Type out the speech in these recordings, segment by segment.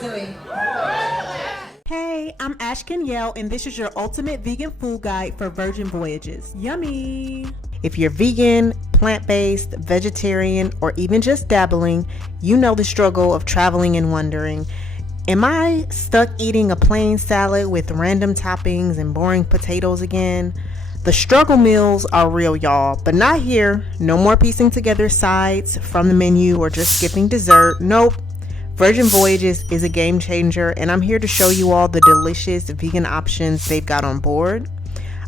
doing? Hey, I'm Ash Kenyelle, and this is your ultimate vegan food guide for Virgin Voyages. Yummy! If you're vegan, plant-based, vegetarian, or even just dabbling, you know the struggle of traveling and wondering, am I stuck eating a plain salad with random toppings and boring potatoes again? The struggle meals are real, y'all, but not here. No more piecing together sides from the menu or just skipping dessert. Nope. Virgin Voyages is a game changer, and I'm here to show you all the delicious vegan options they've got on board.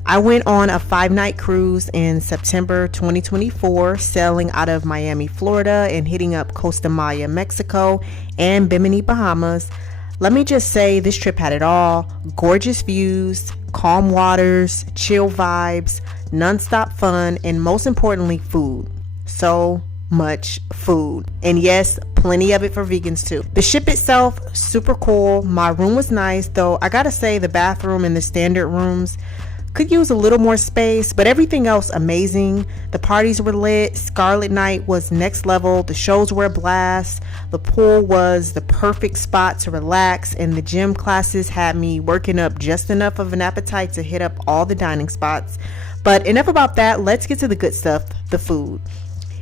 I went on a 5-night cruise in September 2024, sailing out of Miami, Florida, and hitting up Costa Maya, Mexico, and Bimini, Bahamas. Let me just say, this trip had it all. Gorgeous views, calm waters, chill vibes, nonstop fun, and most importantly, food. So much food. And yes, plenty of it for vegans too. The ship itself, super cool. My room was nice, though I gotta say the bathroom and the standard rooms could use a little more space, but everything else amazing. The parties were lit. Scarlet Night was next level. The shows were a blast. The pool was the perfect spot to relax, and the gym classes had me working up just enough of an appetite to hit up all the dining spots. But enough about that. Let's get to the good stuff, the food.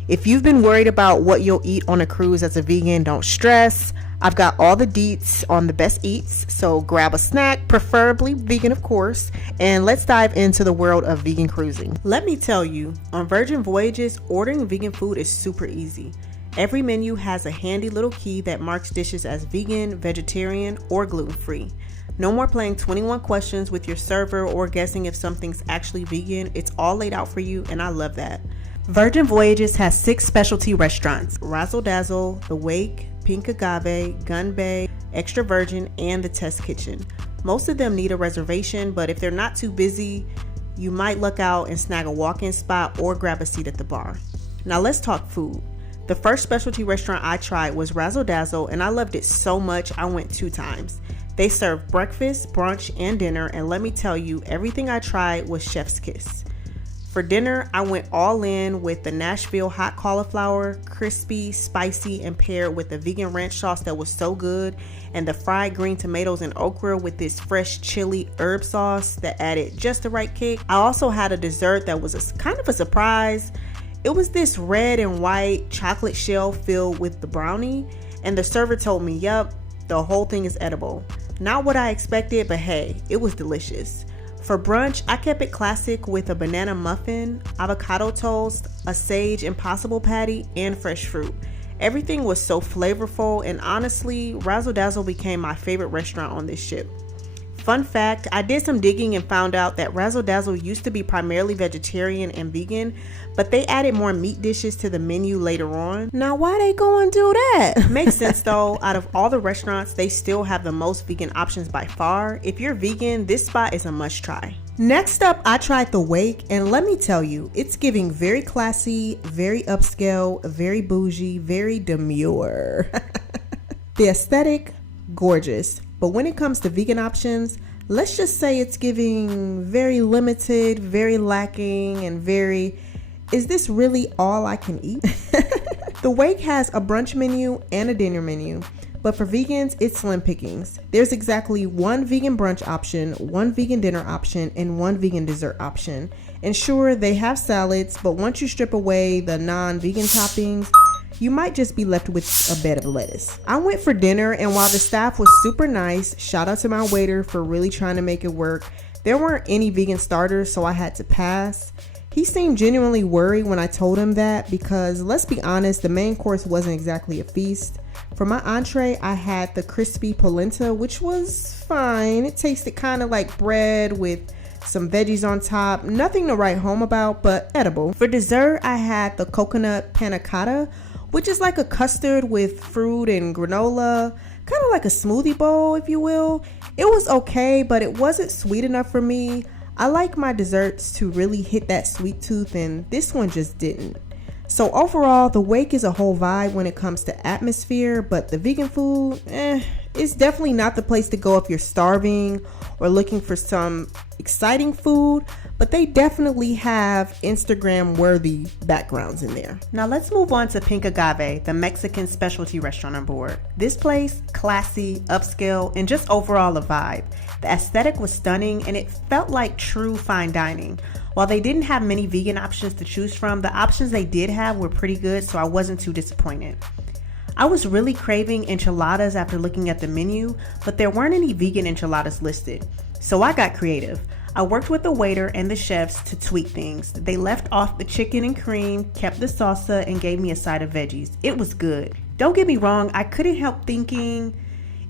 If you've been worried about what you'll eat on a cruise as a vegan, don't stress. I've got all the deets on the best eats, so grab a snack, preferably vegan of course, and let's dive into the world of vegan cruising. Let me tell you, on Virgin Voyages, ordering vegan food is super easy. Every menu has a handy little key that marks dishes as vegan, vegetarian, or gluten-free. No more playing 21 questions with your server or guessing if something's actually vegan. It's all laid out for you, and I love that. Virgin Voyages has 6 specialty restaurants: Razzle, Dazzle, The Wake, Pink Agave, Gunbae, Extra Virgin, and the Test Kitchen. Most of them need a reservation, but if they're not too busy, you might luck out and snag a walk-in spot or grab a seat at the bar. Now let's talk food. The first specialty restaurant I tried was Razzle Dazzle, and I loved it so much I went 2 times. They serve breakfast, brunch, and dinner, and let me tell you, everything I tried was chef's kiss. For dinner, I went all in with the Nashville hot cauliflower, crispy, spicy, and paired with the vegan ranch sauce that was so good, and the fried green tomatoes and okra with this fresh chili herb sauce that added just the right kick. I also had a dessert that was kind of a surprise. It was this red and white chocolate shell filled with the brownie, and the server told me, yup, the whole thing is edible. Not what I expected, but hey, it was delicious. For brunch, I kept it classic with a banana muffin, avocado toast, a sage impossible patty, and fresh fruit. Everything was so flavorful, and honestly, Razzle Dazzle became my favorite restaurant on this ship. Fun fact, I did some digging and found out that Razzle Dazzle used to be primarily vegetarian and vegan, but they added more meat dishes to the menu later on. Now why they go and do that? Makes sense though. Out of all the restaurants, they still have the most vegan options by far. If you're vegan, this spot is a must try. Next up, I tried The Wake, and let me tell you, it's giving very classy, very upscale, very bougie, very demure. The aesthetic, gorgeous. But when it comes to vegan options, let's just say it's giving very limited, very lacking, and very, is this really all I can eat? The Wake has a brunch menu and a dinner menu, but for vegans, it's slim pickings. There's exactly 1 vegan brunch option, 1 vegan dinner option, and 1 vegan dessert option. And sure, they have salads, but once you strip away the non-vegan toppings, you might just be left with a bed of lettuce. I went for dinner, and while the staff was super nice, shout out to my waiter for really trying to make it work, there weren't any vegan starters, so I had to pass. He seemed genuinely worried when I told him that, because let's be honest, the main course wasn't exactly a feast. For my entree, I had the crispy polenta, which was fine. It tasted kind of like bread with some veggies on top. Nothing to write home about, but edible. For dessert, I had the coconut panna cotta, which is like a custard with fruit and granola, kind of like a smoothie bowl, if you will. It was okay, but it wasn't sweet enough for me. I like my desserts to really hit that sweet tooth, and this one just didn't. So overall, the wake is a whole vibe when it comes to atmosphere, but the vegan food, it's definitely not the place to go if you're starving or looking for some exciting food, but they definitely have Instagram worthy backgrounds in there. Now let's move on to Pink Agave, the Mexican specialty restaurant on board. This place, classy, upscale, and just overall a vibe. The aesthetic was stunning and it felt like true fine dining. While they didn't have many vegan options to choose from, the options they did have were pretty good, so I wasn't too disappointed. I was really craving enchiladas after looking at the menu, but there weren't any vegan enchiladas listed. So I got creative. I worked with the waiter and the chefs to tweak things. They left off the chicken and cream, kept the salsa, and gave me a side of veggies. It was good. Don't get me wrong, I couldn't help thinking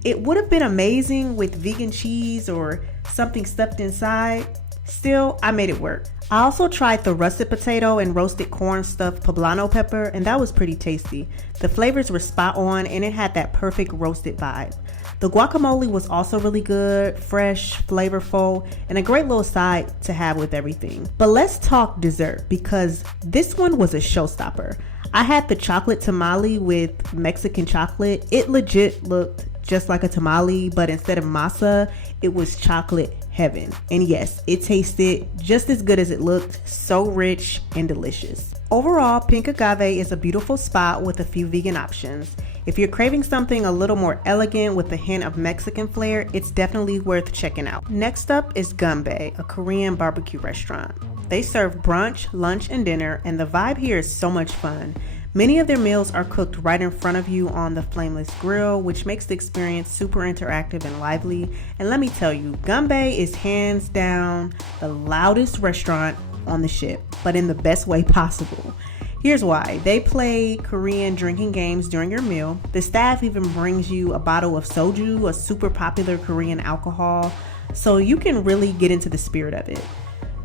it would have been amazing with vegan cheese or something stuffed inside. Still, I made it work. I also tried the russet potato and roasted corn stuffed poblano pepper, and that was pretty tasty. The flavors were spot on and it had that perfect roasted vibe. The guacamole was also really good, fresh, flavorful, and a great little side to have with everything. But let's talk dessert because this one was a showstopper. I had the chocolate tamale with Mexican chocolate. It legit looked just like a tamale, but instead of masa, it was chocolate heaven. And yes, it tasted just as good as it looked, so rich and delicious. Overall, Pink Agave is a beautiful spot with a few vegan options. If you're craving something a little more elegant with a hint of Mexican flair, it's definitely worth checking out. Next up is Gunbae, a Korean barbecue restaurant. They serve brunch, lunch, and dinner, and the vibe here is so much fun. Many of their meals are cooked right in front of you on the flameless grill, which makes the experience super interactive and lively. And let me tell you, Gunbae is hands down the loudest restaurant on the ship, but in the best way possible. Here's why. They play Korean drinking games during your meal. The staff even brings you a bottle of soju, a super popular Korean alcohol, so you can really get into the spirit of it.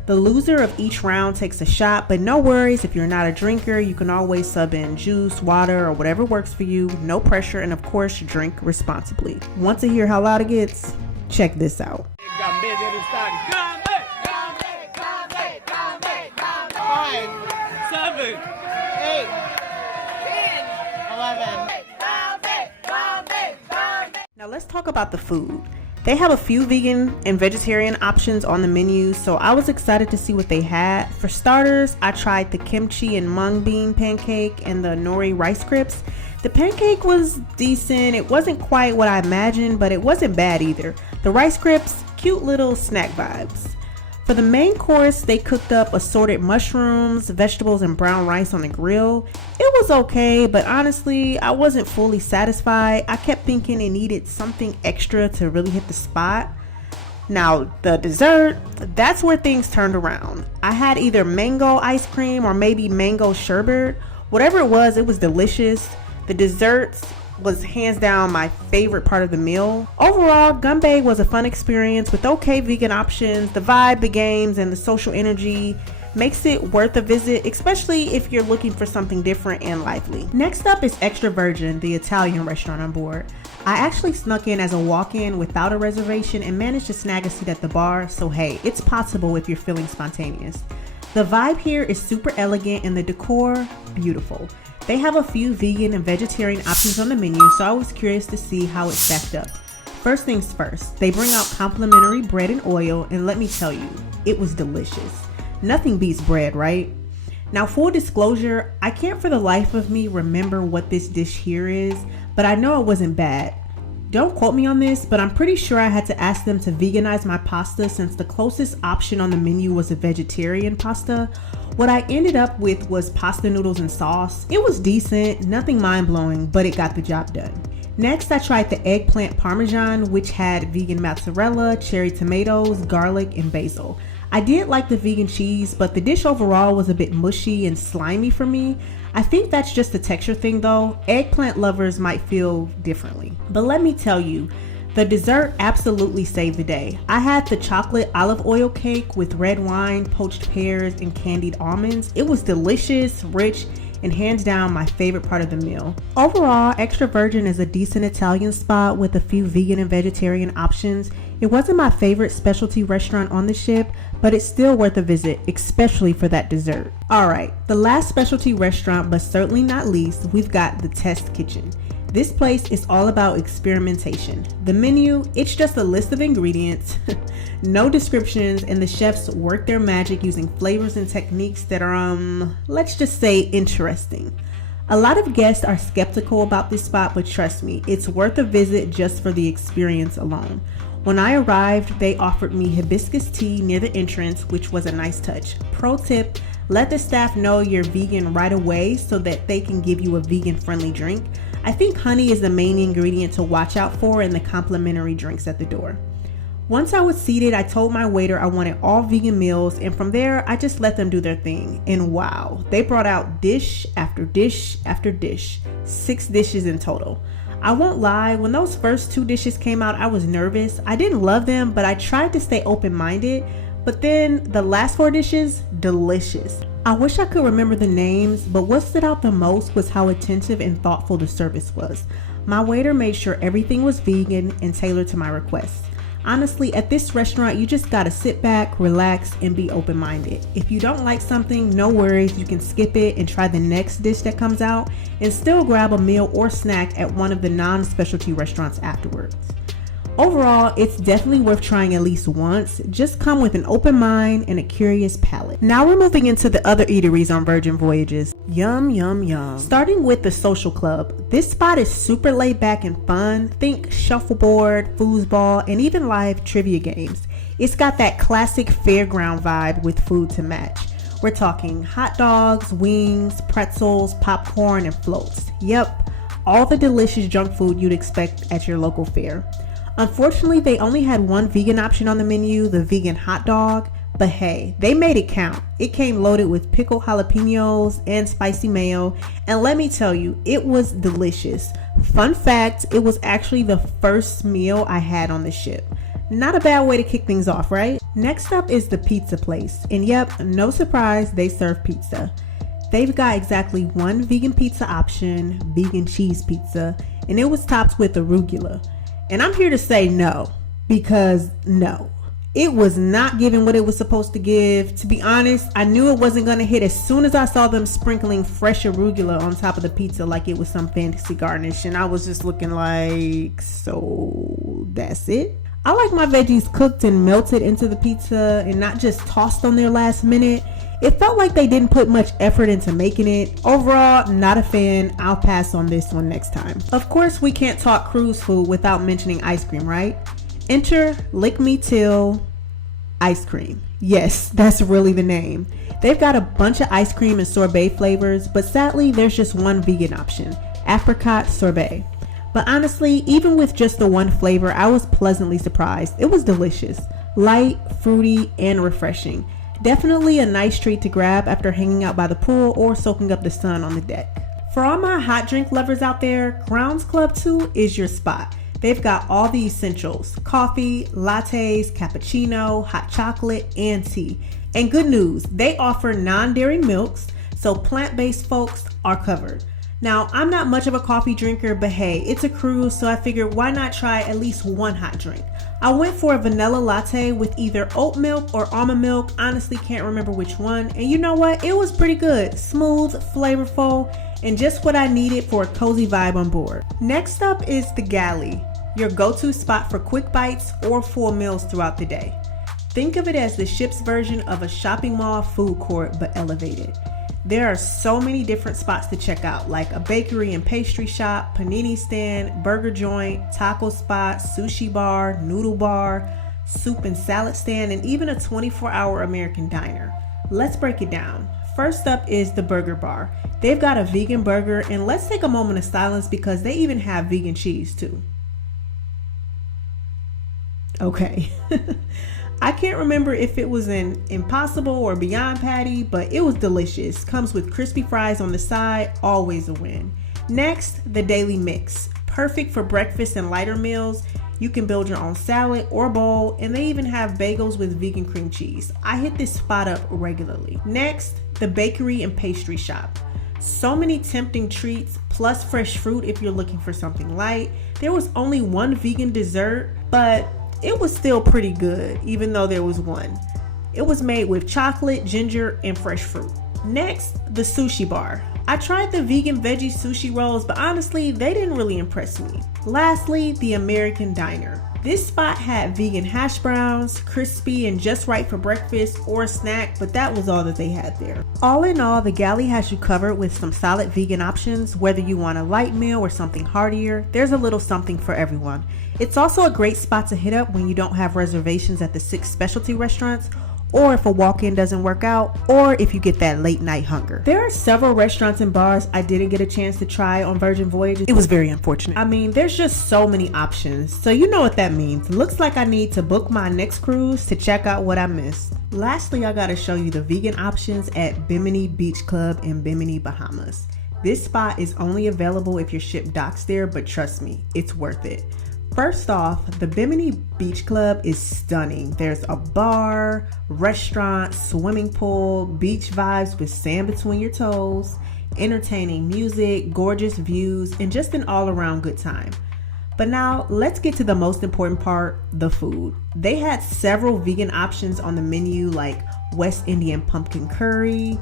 The loser of each round takes a shot, but no worries, if you're not a drinker, you can always sub in juice, water, or whatever works for you. No pressure, and of course, drink responsibly. Want to hear how loud it gets? Check this out. 5, 7, 8, 10, 11. Now let's talk about the food. They have a few vegan and vegetarian options on the menu, so I was excited to see what they had. For starters, I tried the kimchi and mung bean pancake and the nori rice crisps. The pancake was decent. It wasn't quite what I imagined, but it wasn't bad either. The rice crisps, cute little snack vibes. For the main course, they cooked up assorted mushrooms, vegetables, and brown rice on the grill. It was okay, but honestly, I wasn't fully satisfied. I kept thinking it needed something extra to really hit the spot. Now, the dessert, that's where things turned around. I had either mango ice cream or maybe mango sherbet. Whatever it was delicious. The desserts was hands down my favorite part of the meal. Overall, Gunbae was a fun experience with okay vegan options. The vibe, the games, and the social energy makes it worth a visit, especially if you're looking for something different and lively. Next up is Extra Virgin, the Italian restaurant on board. I actually snuck in as a walk-in without a reservation and managed to snag a seat at the bar, so hey, it's possible if you're feeling spontaneous. The vibe here is super elegant and the decor, beautiful. They have a few vegan and vegetarian options on the menu, so I was curious to see how it stacked up. First things first, they bring out complimentary bread and oil, and let me tell you, it was delicious. Nothing beats bread, right? Now, full disclosure, I can't for the life of me remember what this dish here is, but I know it wasn't bad. Don't quote me on this, but I'm pretty sure I had to ask them to veganize my pasta since the closest option on the menu was a vegetarian pasta. What I ended up with was pasta noodles and sauce. It was decent, nothing mind-blowing, but it got the job done. Next, I tried the eggplant parmesan, which had vegan mozzarella, cherry tomatoes, garlic, and basil. I did like the vegan cheese, but the dish overall was a bit mushy and slimy for me. I think that's just a texture thing though. Eggplant lovers might feel differently. But let me tell you, the dessert absolutely saved the day. I had the chocolate olive oil cake with red wine, poached pears, and candied almonds. It was delicious, rich, and hands down my favorite part of the meal. Overall, Extra Virgin is a decent Italian spot with a few vegan and vegetarian options. It wasn't my favorite specialty restaurant on the ship, but it's still worth a visit, especially for that dessert. Alright, the last specialty restaurant, but certainly not least, we've got the Test Kitchen. This place is all about experimentation. The menu, it's just a list of ingredients, no descriptions, and the chefs work their magic using flavors and techniques that are, let's just say interesting. A lot of guests are skeptical about this spot, but trust me, it's worth a visit just for the experience alone. When I arrived, they offered me hibiscus tea near the entrance, which was a nice touch. Pro tip, let the staff know you're vegan right away so that they can give you a vegan-friendly drink. I think honey is the main ingredient to watch out for in the complimentary drinks at the door. Once I was seated, I told my waiter I wanted all vegan meals, and from there, I just let them do their thing. And wow, they brought out dish after dish after dish, 6 dishes in total. I won't lie, when those first 2 dishes came out, I was nervous. I didn't love them, but I tried to stay open-minded. But then the last 4 dishes, delicious. I wish I could remember the names, but what stood out the most was how attentive and thoughtful the service was. My waiter made sure everything was vegan and tailored to my requests. Honestly, at this restaurant, you just gotta sit back, relax, and be open-minded. If you don't like something, no worries, you can skip it and try the next dish that comes out and still grab a meal or snack at one of the non-specialty restaurants afterwards. Overall, it's definitely worth trying at least once. Just come with an open mind and a curious palate. Now we're moving into the other eateries on Virgin Voyages. Yum, yum, yum. Starting with the Social Club. This spot is super laid back and fun. Think shuffleboard, foosball, and even live trivia games. It's got that classic fairground vibe with food to match. We're talking hot dogs, wings, pretzels, popcorn, and floats. Yep, all the delicious junk food you'd expect at your local fair. Unfortunately, they only had one vegan option on the menu, the vegan hot dog, but hey, they made it count. It came loaded with pickled jalapenos and spicy mayo, and let me tell you, it was delicious. Fun fact, it was actually the first meal I had on the ship. Not a bad way to kick things off, right? Next up is the pizza place, and yep, no surprise, they serve pizza. They've got exactly one vegan pizza option, vegan cheese pizza, and it was topped with arugula. And I'm here to say no, because no, it was not giving what it was supposed to give. To be honest, I knew it wasn't going to hit as soon as I saw them sprinkling fresh arugula on top of the pizza like it was some fancy garnish. And I was just looking like, so that's it? I like my veggies cooked and melted into the pizza and not just tossed on there last minute. It felt like they didn't put much effort into making it. Overall, not a fan. I'll pass on this one next time. Of course, we can't talk cruise food without mentioning ice cream, right? Enter Lick Me Till Ice Cream. Yes, that's really the name. They've got a bunch of ice cream and sorbet flavors, but sadly, there's just one vegan option, apricot sorbet. But honestly, even with just the one flavor, I was pleasantly surprised. It was delicious, light, fruity, and refreshing. Definitely a nice treat to grab after hanging out by the pool or soaking up the sun on the deck. For all my hot drink lovers out there, Grounds Club 2 is your spot. They've got all the essentials: coffee, lattes, cappuccino, hot chocolate, and tea. And good news, they offer non-dairy milks, so plant-based folks are covered. Now, I'm not much of a coffee drinker, but hey, it's a cruise, so I figured why not try at least one hot drink. I went for a vanilla latte with either oat milk or almond milk. Honestly, can't remember which one. And you know what? It was pretty good. Smooth, flavorful, and just what I needed for a cozy vibe on board. Next up is the Galley, your go-to spot for quick bites or full meals throughout the day. Think of it as the ship's version of a shopping mall food court, but elevated. There are so many different spots to check out, like a bakery and pastry shop, panini stand, burger joint, taco spot, sushi bar, noodle bar, soup and salad stand, and even a 24-hour American diner. Let's break it down. First up is the burger bar. They've got a vegan burger, and let's take a moment of silence because they even have vegan cheese too. Okay. I can't remember if it was an Impossible or Beyond patty, but it was delicious. Comes with crispy fries on the side, always a win. Next, the Daily Mix. Perfect for breakfast and lighter meals. You can build your own salad or bowl, and they even have bagels with vegan cream cheese. I hit this spot up regularly. Next, the Bakery and Pastry Shop. So many tempting treats, plus fresh fruit if you're looking for something light. There was only one vegan dessert, but it was still pretty good, even though there was one. It was made with chocolate, ginger, and fresh fruit. Next, the sushi bar. I tried the vegan veggie sushi rolls, but honestly, they didn't really impress me. Lastly, the American Diner. This spot had vegan hash browns, crispy and just right for breakfast or a snack, but that was all that they had there. All in all, the Galley has you covered with some solid vegan options. Whether you want a light meal or something heartier, there's a little something for everyone. It's also a great spot to hit up when you don't have reservations at the 6 specialty restaurants, or if a walk-in doesn't work out, or if you get that late night hunger. There are several restaurants and bars I didn't get a chance to try on Virgin Voyages. It was very unfortunate. I mean, there's just so many options, so you know what that means. Looks like I need to book my next cruise to check out what I missed. Lastly, I gotta show you the vegan options at Bimini Beach Club in Bimini, Bahamas. This spot is only available if your ship docks there, but trust me, it's worth it. First off, the Bimini Beach Club is stunning. There's a bar, restaurant, swimming pool, beach vibes with sand between your toes, entertaining music, gorgeous views, and just an all-around good time. But now, let's get to the most important part, the food. They had several vegan options on the menu like West Indian pumpkin curry,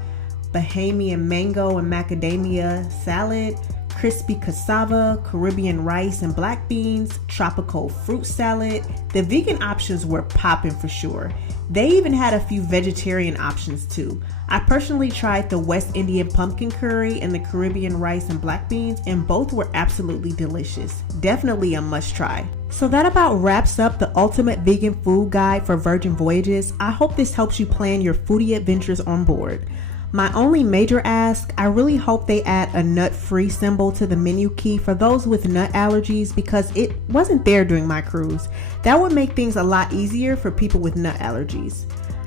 Bahamian mango and macadamia salad, crispy cassava, Caribbean rice and black beans, tropical fruit salad. The vegan options were popping for sure. They even had a few vegetarian options too. I personally tried the West Indian pumpkin curry and the Caribbean rice and black beans, and both were absolutely delicious. Definitely a must try. So that about wraps up the ultimate vegan food guide for Virgin Voyages. I hope this helps you plan your foodie adventures on board. My only major ask, I really hope they add a nut-free symbol to the menu key for those with nut allergies, because it wasn't there during my cruise. That would make things a lot easier for people with nut allergies.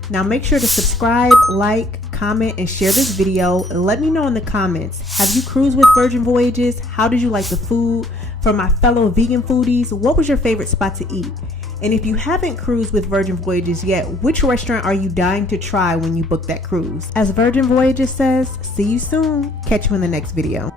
Now make sure to subscribe, like, comment, and share this video. Let me know in the comments, have you cruised with Virgin Voyages? How did you like the food? For my fellow vegan foodies, what was your favorite spot to eat? And if you haven't cruised with Virgin Voyages yet, which restaurant are you dying to try when you book that cruise? As Virgin Voyages says, see you soon. Catch you in the next video.